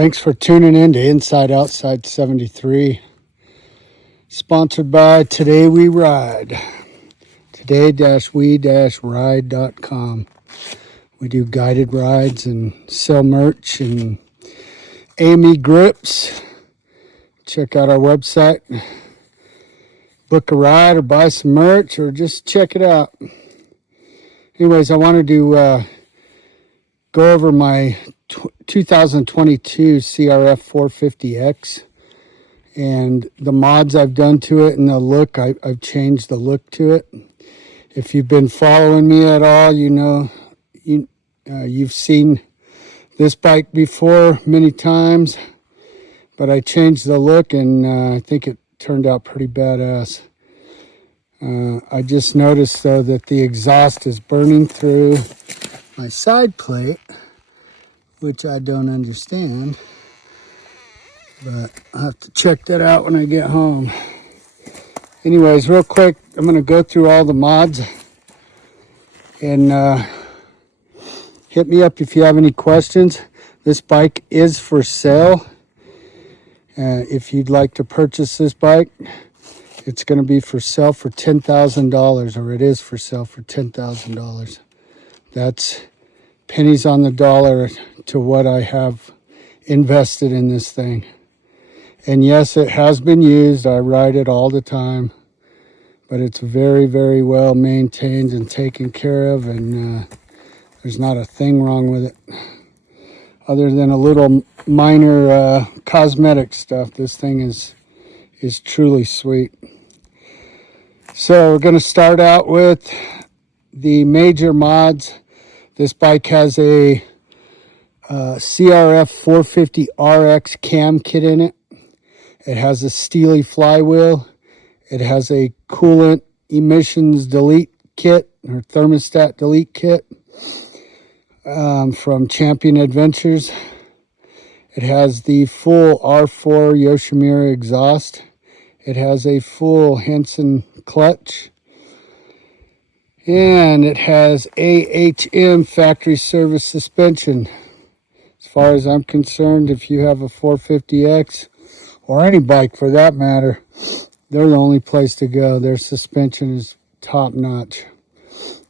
Thanks for tuning in to Inside Outside 73. Sponsored by Today We Ride. Today-we-ride.com. We do guided rides and sell merch and AME grips. Check out our website. Book a ride or buy some merch or just check it out. Anyways, I wanted to go over my 2022 CRF450X and the mods I've done to it and the look. I've changed the look to it. If you've been following me at all, you know you've seen this bike before many times, but I changed the look and I think it turned out pretty badass. I just noticed though that the exhaust is burning through my side plate, which I don't understand, but I'll have to check that out when I get home. Anyways, real quick, I'm going to go through all the mods and hit me up if you have any questions. This bike is for sale. If you'd like to purchase this bike, it's going to be for sale for $10,000, or it is for sale for $10,000. That's pennies on the dollar to what I have invested in this thing. And yes, it has been used. I ride it all the time, but it's very, very well maintained and taken care of, and there's not a thing wrong with it other than a little minor cosmetic stuff. This thing is truly sweet. So we're going to start out with the major mods. This bike has a CRF450RX cam kit in it. It has a Stealy Flywheel. It has a coolant emissions delete kit, or thermostat delete kit from Champion Adventures. It has the full R4 Yoshimura exhaust. It has a full Hinson clutch. And it has AHM factory service suspension. As far as I'm concerned, if you have a 450X, or any bike for that matter, they're the only place to go. Their suspension is top notch.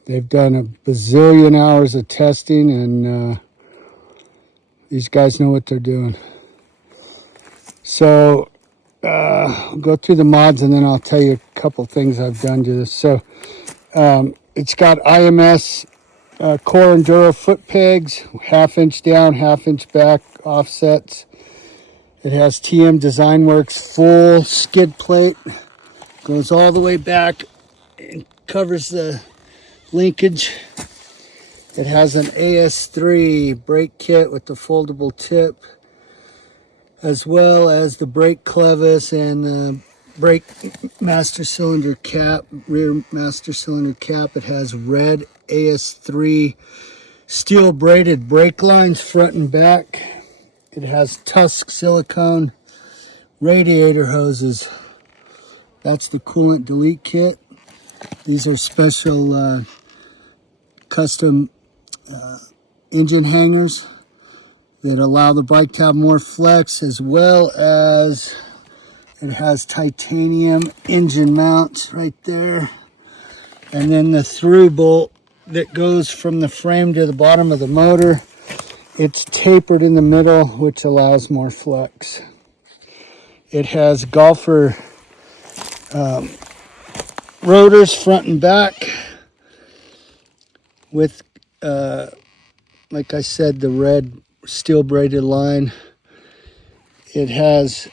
They've done a bazillion hours of testing, and these guys know what they're doing. So I'll go through the mods and then I'll tell you a couple things I've done to this. So it's got IMS Core Enduro foot pegs, 1/2 inch down, 1/2 inch back offsets. It has TM Design Works full skid plate. Goes all the way back and covers the linkage. It has an AS3 brake kit with the foldable tip, as well as the brake clevis and the brake master cylinder cap, rear master cylinder cap. It has red AS3 steel braided brake lines front and back. It has Tusk silicone radiator hoses. That's the coolant delete kit. These are special custom engine hangers that allow the bike to have more flex, as well as it has titanium engine mounts right there. And then the through bolt that goes from the frame to the bottom of the motor. It's tapered in the middle, which allows more flex. It has Galfer Rotors front and back with, like I said, the red steel braided line. It has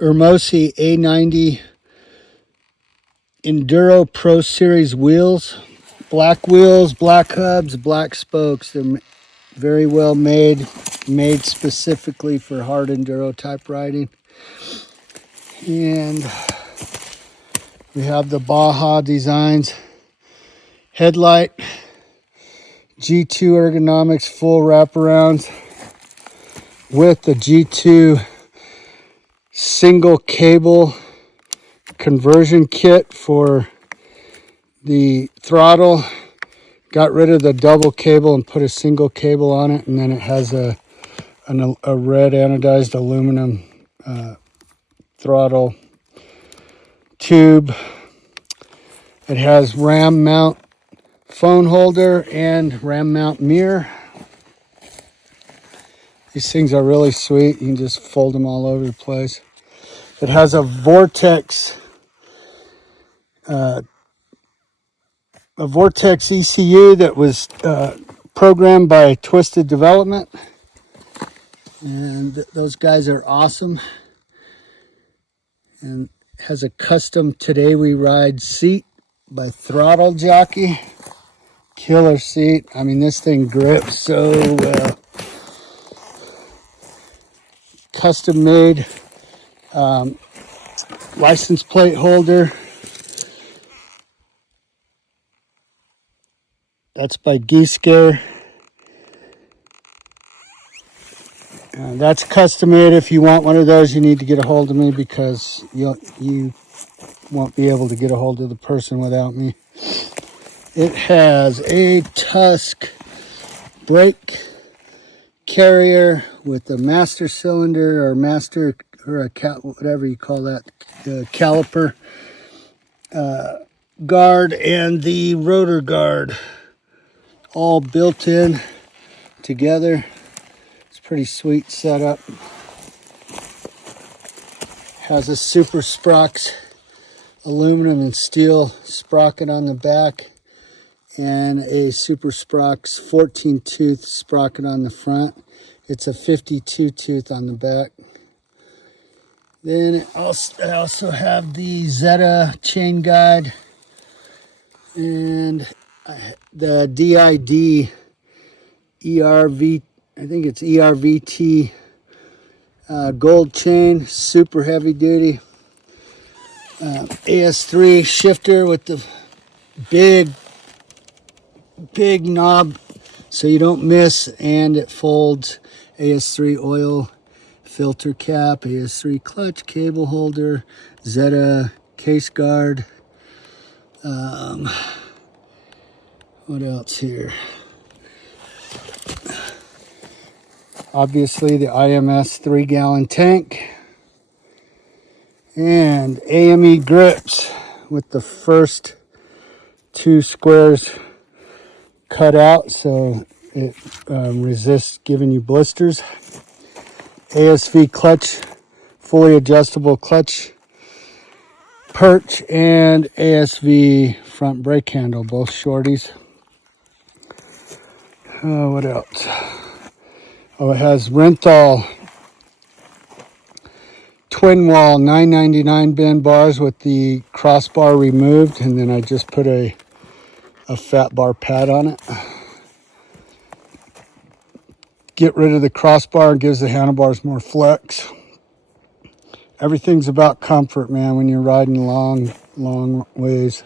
Ergonomics A90 Enduro Pro Series wheels. Black wheels, black hubs, black spokes. They're very well made specifically for hard enduro type riding. And we have the Baja Designs headlight, G2 Ergonomics full wraparounds with the G2 single cable conversion kit for the throttle. Got rid of the double cable and put a single cable on it, and then it has a a red anodized aluminum throttle tube. It has ram mount phone holder and ram mount mirror. These things are really sweet. You can just fold them all over the place. It has a Vortex ECU that was programmed by Twisted Development, and those guys are awesome. And has a custom Today We Ride seat by Throttle Jockey. Killer seat. I mean, this thing grips so well. Custom made license plate holder. That's by Geesker. That's custom made. If you want one of those, you need to get a hold of me, because you won't be able to get a hold of the person without me. It has a Tusk brake carrier with a master cylinder or whatever you call that, caliper guard, and the rotor guard all built in together. It's pretty sweet setup. Has a Supersprox aluminum and steel sprocket on the back, and a Supersprox 14 tooth sprocket on the front. It's a 52 tooth on the back. Then I also have the Zeta chain guide and the DID ERV, I think it's ERVT gold chain, super heavy duty. AS3 shifter with the big knob so you don't miss, and it folds. AS3 oil filter cap, AS3 clutch cable holder, Zeta case guard. What else here? Obviously the IMS 3-gallon tank, and AME grips with the first 2 squares cut out so it resists giving you blisters. ASV clutch, fully adjustable clutch perch, and ASV front brake handle, both shorties. What else? Oh, it has Renthal Twinwall 999 bend bars with the crossbar removed, and then I just put a fat bar pad on it. Get rid of the crossbar and gives the handlebars more flex. Everything's about comfort, man, when you're riding long ways,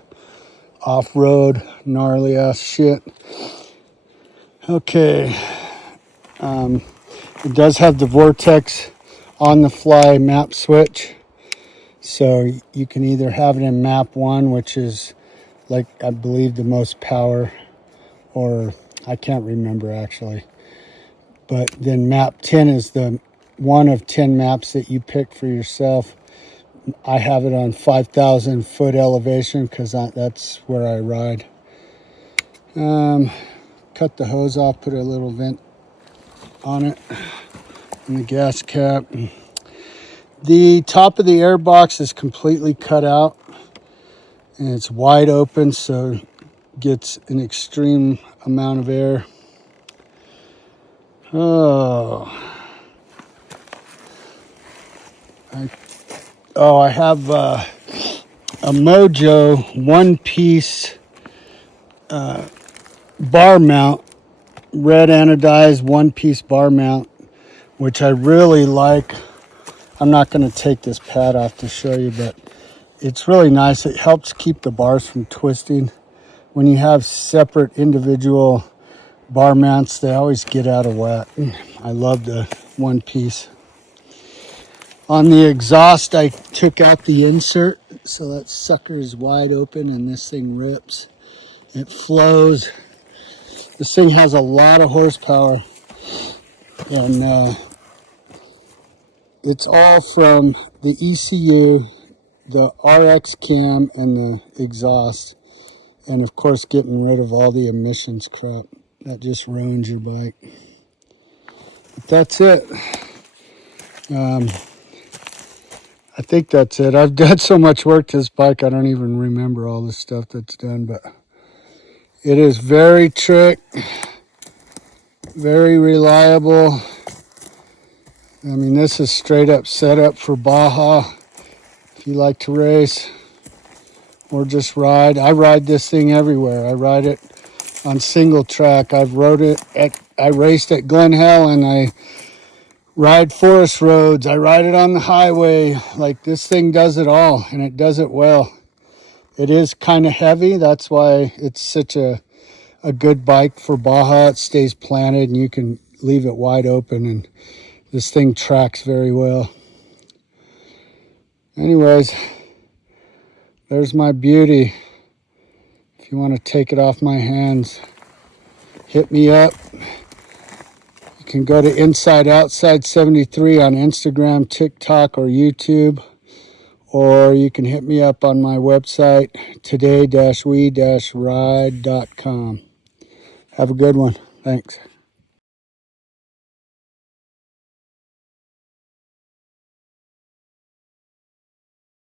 off-road, gnarly ass shit. Okay, it does have the Vortex on the fly map switch, so you can either have it in map 1, which is like, I believe, the most power, or I can't remember actually, but then map 10 is the one of 10 maps that you pick for yourself. I have it on 5,000 foot elevation because that's where I ride. Cut the hose off, put a little vent on it, and the gas cap. The top of the air box is completely cut out, and it's wide open, so it gets an extreme amount of air. I have a Mojo one-piece bar mount, red anodized one-piece bar mount, which I really like. I'm not going to take this pad off to show you, but it's really nice. It helps keep the bars from twisting. When you have separate individual bar mounts, they always get out of whack. I love the one piece. On the exhaust, I took out the insert, so that sucker is wide open and this thing rips. It flows. This thing has a lot of horsepower, and it's all from the ECU, the RX cam, and the exhaust. And of course, getting rid of all the emissions crap. That just ruins your bike. But that's it. I think that's it. I've done so much work to this bike, I don't even remember all the stuff that's done, but it is very trick, very reliable. I mean, this is straight up set up for Baja. If you like to race or just ride. I ride this thing everywhere. I ride it on single track. I raced at Glen Helen. I ride forest roads. I ride it on the highway. Like, this thing does it all, and it does it well. It is kind of heavy. That's why it's such a good bike for Baja. It stays planted, and you can leave it wide open, and this thing tracks very well. Anyways, there's my beauty. If you want to take it off my hands, hit me up. You can go to Inside Outside 73 on Instagram, TikTok, or YouTube. Or you can hit me up on my website, today-we-ride.com. Have a good one. Thanks.